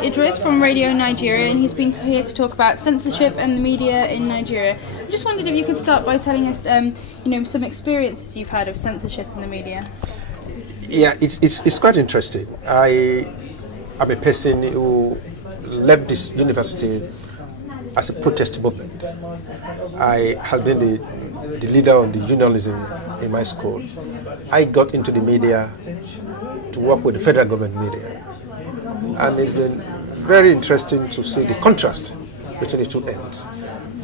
Idris from Radio Nigeria, and he's been here to talk about censorship and the media in Nigeria. I just wondered if you could start by telling us, some experiences you've had of censorship in the media. Yeah, it's quite interesting. I am a person who left this university as a protest movement. I have been the leader of the journalism in my school. I got into the media to work with the federal government media. And it's been very interesting to see the contrast between the two ends.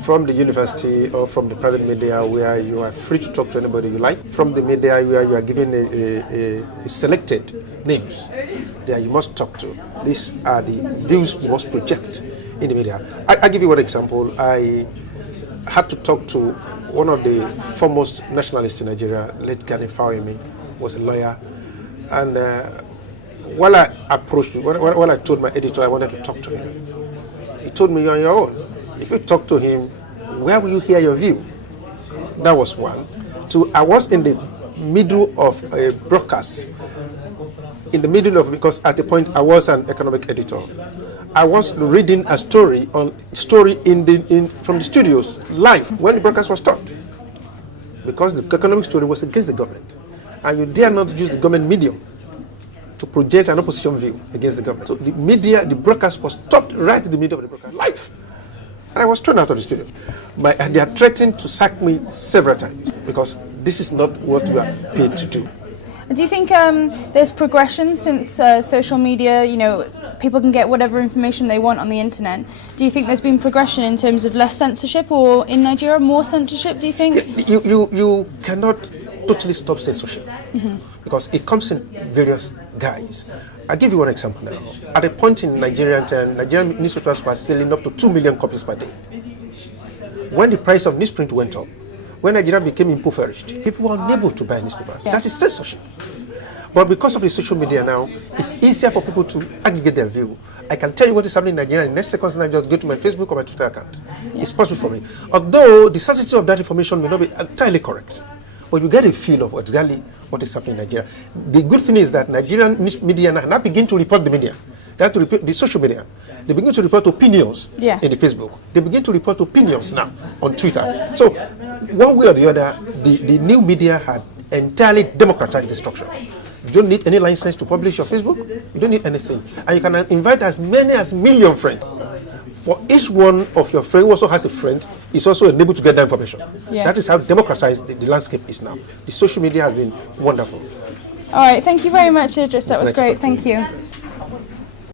From the university or from the private media where you are free to talk to anybody you like, from the media where you are given a selected names that you must talk to. These are the views you must project in the media. I give you one example. I had to talk to one of the foremost nationalists in Nigeria, late Gani Fawemi, was a lawyer. And while I approached him, when I told my editor I wanted to talk to him, he told me, "You're on your own. If you talk to him, where will you hear your view?" That was one. Two, I was in the middle of a broadcast. Because at the point I was an economic editor. I was reading a story from the studios live when the broadcast was stopped. Because the economic story was against the government. And you dare not use the government medium to project an opposition view against the government. So the broadcast was stopped right in the middle of the broadcast, live. And I was thrown out of the studio. They are threatened to sack me several times because this is not what we are paid to do. Do you think there's progression since social media, people can get whatever information they want on the internet? Do you think there's been progression in terms of less censorship, or in Nigeria more censorship, do you think? You cannot totally stop censorship because it comes in various guise. I'll give you one example now. At a point in Nigerian time, Nigerian newspapers were selling up to 2 million copies per day. When the price of newsprint went up, when Nigeria became impoverished, people were unable to buy newspapers. Yeah. That is censorship. But because of the social media now, it's easier for people to aggregate their view. I can tell you what is happening in Nigeria in the next seconds, and I just go to my Facebook or my Twitter account. Yeah. It's possible for me. Although the sensitivity of that information may not be entirely correct, but you get a feel of exactly what is happening in Nigeria. The good thing is that Nigerian news media now begin to report the media. They have to report the social media. They begin to report opinions in the Facebook. They begin to report opinions now on Twitter. So one way or the other, the new media had entirely democratized the structure. You don't need any license to publish your Facebook. You don't need anything. And you can invite as many as million friends. For each one of your friends who also has a friend, is also enabled to get that information. Yeah. That is how democratized the landscape is now. The social media has been wonderful. All right, thank you very much, Adris. That was great. Thank you.